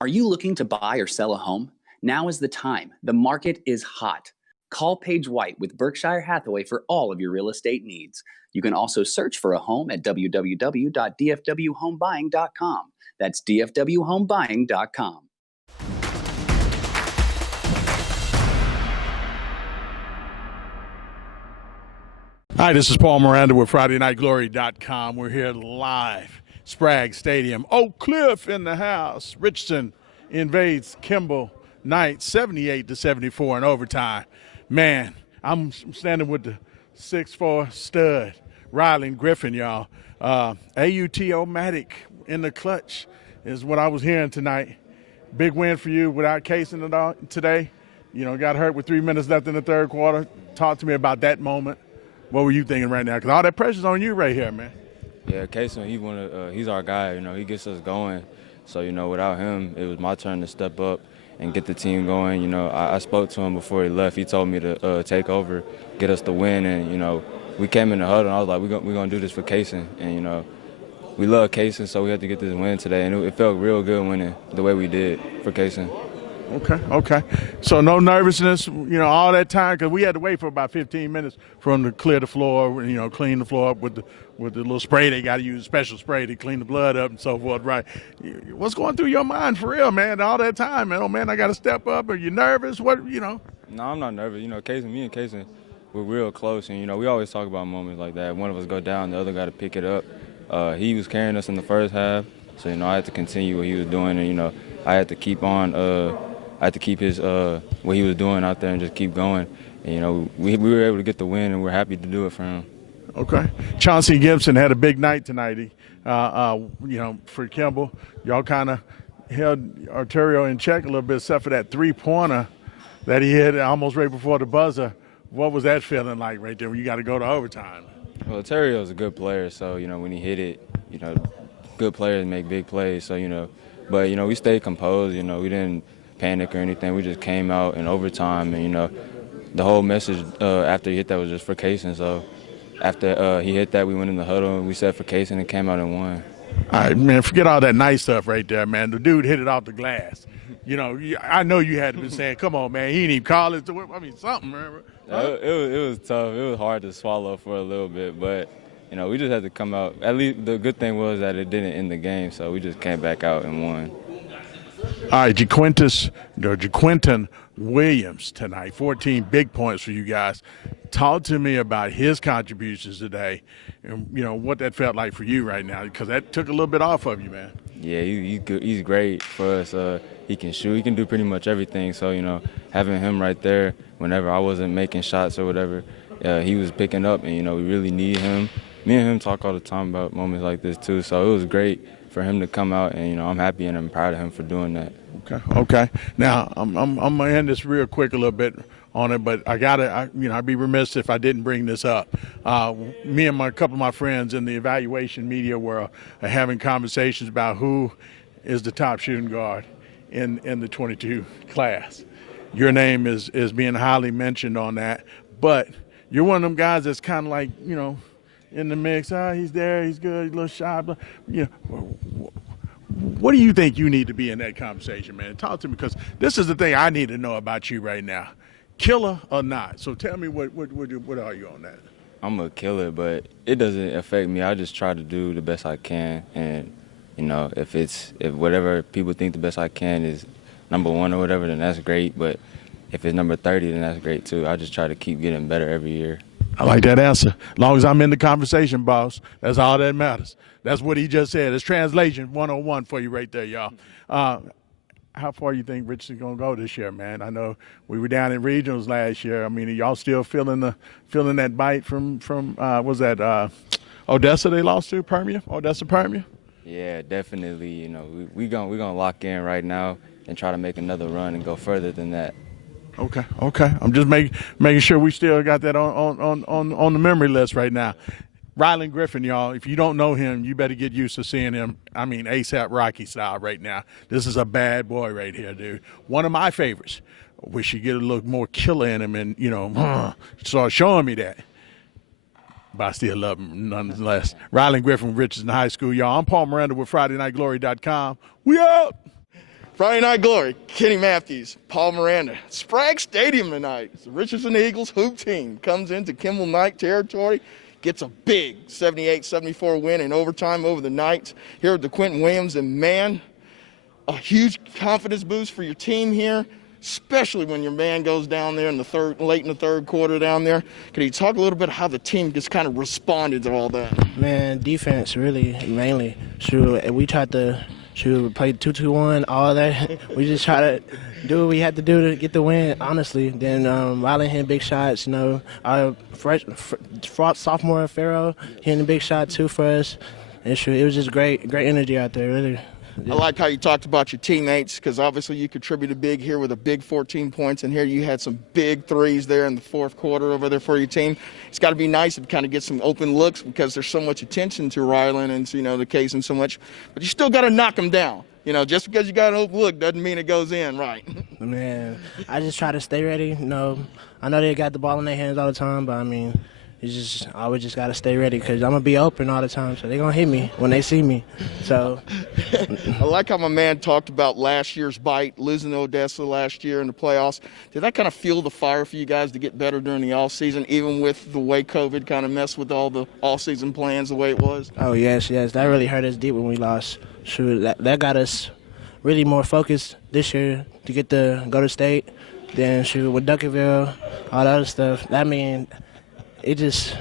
Are you looking to buy or sell a home? Now is the time. The market is hot. Call Paige White with Berkshire Hathaway for all of your real estate needs. You can also search for a home at www.dfwhomebuying.com. That's dfwhomebuying.com. Hi, this is Paul Miranda with FridayNightGlory.com. We're here live, Sprague Stadium. Oak Cliff in the house. Richardson invades Kimball Knight, 78-74 in overtime. Man, I'm standing with the 6'4" stud, Rylan Griffen, y'all. AUT-O-Matic in the clutch is what I was hearing tonight. Big win for you without casing it all today. You know, got hurt with 3 minutes left in the third quarter. Talk to me about that moment. What were you thinking right now? Because all that pressure's on you right here, man. Yeah, Casey, he's our guy. You know, he gets us going. So, you know, without him, it was my turn to step up and get the team going. You know, I spoke to him before he left. He told me to take over, get us the win. And, you know, we came in the huddle, and I was like, we're going to do this for Casey. And, you know, we love Casey, so we had to get this win today. And it felt real good winning the way we did for Casey. Okay. So no nervousness, you know, all that time, because we had to wait for about 15 minutes for them to clear the floor, you know, clean the floor up with the little spray. They got to use a special spray to clean the blood up and so forth, right? What's going through your mind for real, man, all that time, man? Oh, man, I got to step up. Are you nervous? What, you know? No, I'm not nervous. You know, me and Casey, we're real close. And, you know, we always talk about moments like that. One of us go down, the other got to pick it up. He was carrying us in the first half. So, you know, I had to continue what he was doing. And, you know, I had to keep on I had to keep his what he was doing out there and just keep going. And, you know, we were able to get the win, and we're happy to do it for him. Okay. Chauncey Gibson had a big night tonight. You know, for Kimball, y'all kind of held Arturo in check a little bit, except for that three-pointer that he hit almost right before the buzzer. What was that feeling like right there when you got to go to overtime? Well, Arturo's a good player, so, you know, when he hit it, you know, good players make big plays. So, you know, but, you know, we stayed composed. You know, we didn't panic or anything. We just came out in overtime, and, you know, the whole message after he hit that was just for Casey. So after he hit that, we went in the huddle and we said for Casey and came out and won. All right, man, forget all that nice stuff right there, man. The dude hit it off the glass. You know, I know you had to be saying, come on, man, he didn't even call it. I mean, something, man. Huh? It was tough. It was hard to swallow for a little bit, but, you know, we just had to come out. At least the good thing was that it didn't end the game, so we just came back out and won. All right, Jaquinton Williams tonight, 14 big points for you guys. Talk to me about his contributions today and, you know, what that felt like for you right now, because that took a little bit off of you, man. Yeah, he's great for us. He can shoot. He can do pretty much everything. So, you know, having him right there whenever I wasn't making shots or whatever, he was picking up, and, you know, we really need him. Me and him talk all the time about moments like this too, so it was great for him to come out, and, you know, I'm happy and I'm proud of him for doing that. Okay. Now I'm gonna end this real quick a little bit on it, but I'd be remiss if I didn't bring this up. Me and a couple of my friends in the evaluation media world are having conversations about who is the top shooting guard in the 22 class. Your name is being highly mentioned on that, but you're one of them guys that's kind of like, you know, in the mix. He's there, he's good, he's a little shy, but, you know, what do you think you need to be in that conversation, man? Talk to me, because this is the thing I need to know about you right now, killer or not. So tell me, what are you on that? I'm a killer, but it doesn't affect me. I just try to do the best I can, and, you know, if whatever people think the best I can is number 1 or whatever, then that's great. But if it's number 30, then that's great too. I just try to keep getting better every year. I like that answer. As long as I'm in the conversation, boss, that's all that matters. That's what he just said. It's translation 101 for you right there, y'all. How far you think Richardson's gonna go this year, man? I know we were down in regionals last year. I mean, are y'all still feeling that bite from was that Odessa they lost to Odessa Permia? Yeah, definitely. You know, we're gonna lock in right now and try to make another run and go further than that. Okay. I'm just making sure we still got that on the memory list right now. Rylan Griffen, y'all, if you don't know him, you better get used to seeing him, I mean, ASAP Rocky style right now. This is a bad boy right here, dude. One of my favorites. Wish you get a little more killer in him and, you know, start showing me that. But I still love him nonetheless. Rylan Griffen, Richardson High School, y'all. I'm Paul Miranda with FridayNightGlory.com. We out! Friday Night Glory, Kenny Matthews, Paul Miranda. Sprague Stadium tonight. The Richardson Eagles hoop team comes into Kimball Knight territory, gets a big 78-74 win in overtime over the Knights here at the Quentin Williams. And man, a huge confidence boost for your team here, especially when your man goes down there in the late in the third quarter down there. Can you talk a little bit how the team just kind of responded to all that? Man, defense really, mainly. Sure, we tried to play 2-2-1, all that. We just try to do what we had to do to get the win, honestly. Then Rylan hitting big shots, our sophomore Farrell hitting a big shot too for us. And sure, it was just great energy out there, really. I like how you talked about your teammates, because obviously you contributed big here with a big 14 points, and here you had some big threes there in the fourth quarter over there for your team. It's got to be nice to kind of get some open looks, because there's so much attention to Rylan and the case and so much, but you still got to knock them down. Just because you got an open look doesn't mean it goes in, right? Man, I just try to stay ready. I know they got the ball in their hands all the time, but I always just got to stay ready, because I'm going to be open all the time, so they're going to hit me when they see me. So I like how my man talked about last year's bite, losing to Odessa last year in the playoffs. Did that kind of fuel the fire for you guys to get better during the offseason, even with the way COVID kind of messed with all the offseason plans the way it was? Oh, yes. That really hurt us deep when we lost. Sure, that got us really more focused this year to get to go to state. Then, with Duncanville, all that other stuff, it just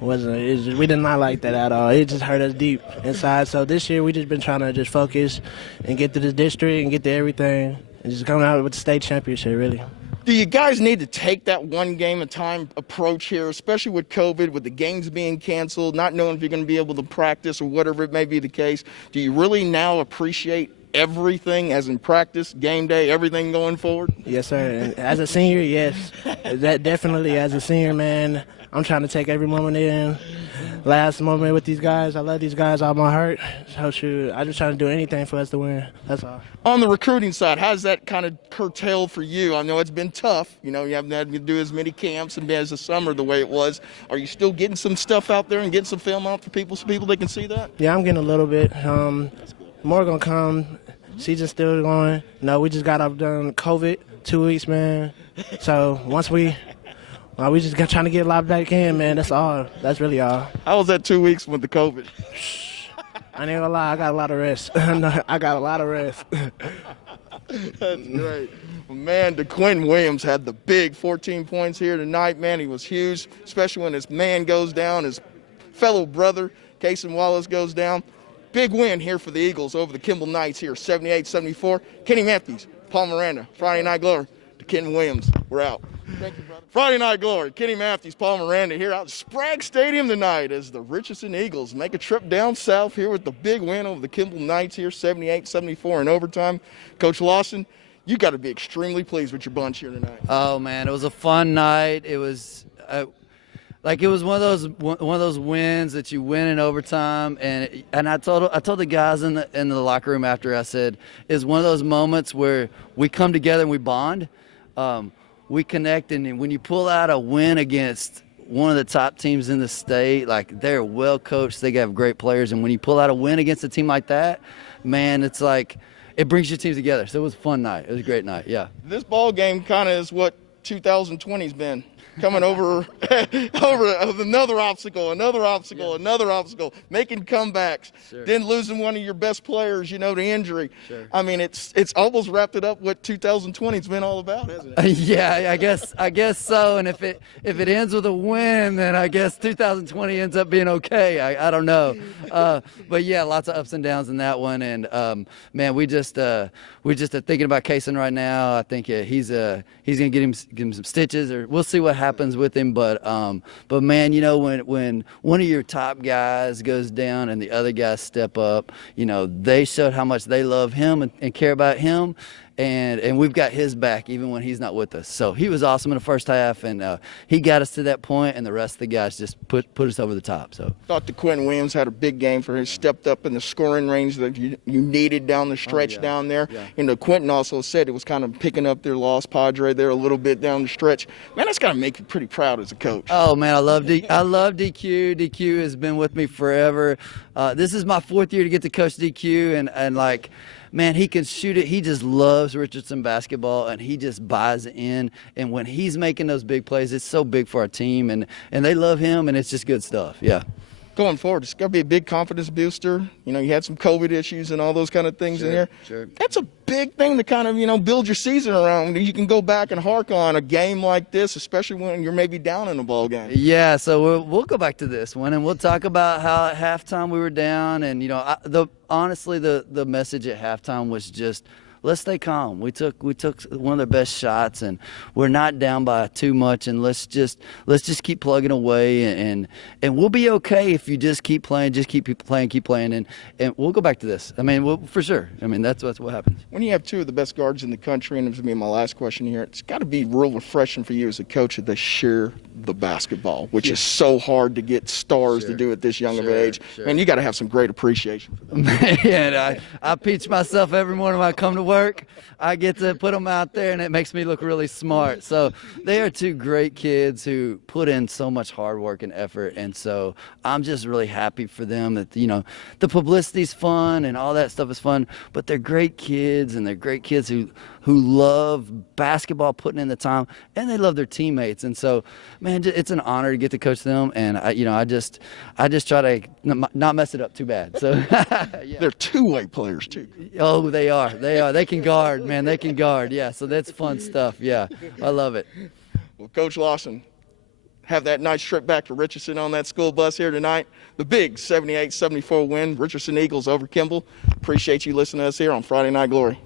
wasn't. We did not like that at all. It just hurt us deep inside. So this year we just been trying to just focus and get to the district and get to everything and just come out with the state championship, really. Do you guys need to take that one game at a time approach here, especially with COVID, with the games being canceled, not knowing if you're going to be able to practice or whatever it may be the case? Do you really now appreciate everything, as in practice, game day, everything going forward? Yes, sir. And as a senior, yes. That definitely, as a senior, man, I'm trying to take every moment in. Last moment with these guys. I love these guys out my heart. So, I just trying to do anything for us to win. That's all. On the recruiting side, how's that kind of curtailed for you? I know it's been tough. You haven't had to do as many camps and as the summer the way it was. Are you still getting some stuff out there and getting some film out for people so people they can see that? Yeah, I'm getting a little bit. More gonna come. Season's still going. We just got up done COVID 2 weeks, man. So once we just got trying to get a lot back in, man. That's all. That's really all. How was that 2 weeks with the COVID? I ain't gonna lie. I got a lot of rest. I got a lot of rest. That's great. Well, man, DeQuinn Williams had the big 14 points here tonight. Man, he was huge, especially when his man goes down, his fellow brother, Kason Wallace, goes down. Big win here for the Eagles over the Kimball Knights here, 78-74. Kenny Matthews, Paul Miranda, Friday Night Glory, DeQuinn Williams. We're out. Thank you, brother. Friday Night Glory, Kenny Matthews, Paul Miranda here out at Sprague Stadium tonight as the Richardson Eagles make a trip down south here with the big win over the Kimball Knights here, 78-74 in overtime. Coach Lawson, you got to be extremely pleased with your bunch here tonight. Oh, man, it was a fun night. It was it was one of those wins that you win in overtime, and I told the guys in the locker room after, I said, it's one of those moments where we come together and we bond, we connect, and when you pull out a win against one of the top teams in the state, they're well coached, they have great players, and when you pull out a win against a team like that, man, it's it brings your teams together. So it was a fun night. It was a great night. Yeah. This ball game kind of is what 2020's been. Coming over another obstacle, making comebacks, Sure. Then losing one of your best players, to injury. Sure. It's almost wrapped it up what 2020's been all about, hasn't it? Yeah, I guess so. And if it ends with a win, then I guess 2020 ends up being okay. I don't know. But yeah, lots of ups and downs in that one. And man, we just are thinking about Kason right now. I think he's gonna get him some stitches, or we'll see what happens with him. But man, when one of your top guys goes down and the other guys step up, they showed how much they love him and care about him. And we've got his back even when he's not with us. So he was awesome in the first half, and he got us to that point, and the rest of the guys just put us over the top. So thought DeQuinn Williams had a big game for him. Stepped up in the scoring range that you needed down the stretch down there. Yeah. And Quentin also said it was kind of picking up their lost Padre there a little bit down the stretch. Man, that's got to make you pretty proud as a coach. Oh man, I love DQ. DQ has been with me forever. This is my fourth year to get to coach DQ, and man, he can shoot it. He just loves Richardson basketball, and he just buys in. And when he's making those big plays, it's so big for our team, and they love him, and it's just good stuff. Yeah. Going forward, it's got to be a big confidence booster. You know, you had some COVID issues and all those kind of things in here. Sure. That's a big thing to kind of, you know, build your season around. You can go back and hark on a game like this, especially when you're maybe down in a ball game. Yeah, so we'll go back to this one, and we'll talk about how at halftime we were down. And, you know, honestly, the message at halftime was just, let's stay calm. We took one of their best shots, and we're not down by too much. And let's just keep plugging away, and we'll be okay if you just keep playing, keep playing, and we'll go back to this. I mean, for sure. I mean, that's what happens. When you have two of the best guards in the country, and this will be my last question here, it's got to be real refreshing for you as a coach that they share the basketball, which is so hard to get stars to do at this young of an age. And you got to have some great appreciation for them. Man, I teach myself every morning when I come to work. I get to put them out there, and it makes me look really smart. So they are two great kids who put in so much hard work and effort, and so I'm just really happy for them that, you know, the publicity's fun and all that stuff is fun, but they're great kids, and they're great kids who love basketball, putting in the time, and they love their teammates. And so, man, it's an honor to get to coach them, and I just try to not mess it up too bad. So yeah. They're two-way players too. Oh, they are. They can guard, man. They can guard. Yeah, so that's fun stuff. Yeah, I love it. Well, Coach Lawson, have that nice trip back to Richardson on that school bus here tonight. The big 78-74 win, Richardson Eagles over Kimball. Appreciate you listening to us here on Friday Night Glory.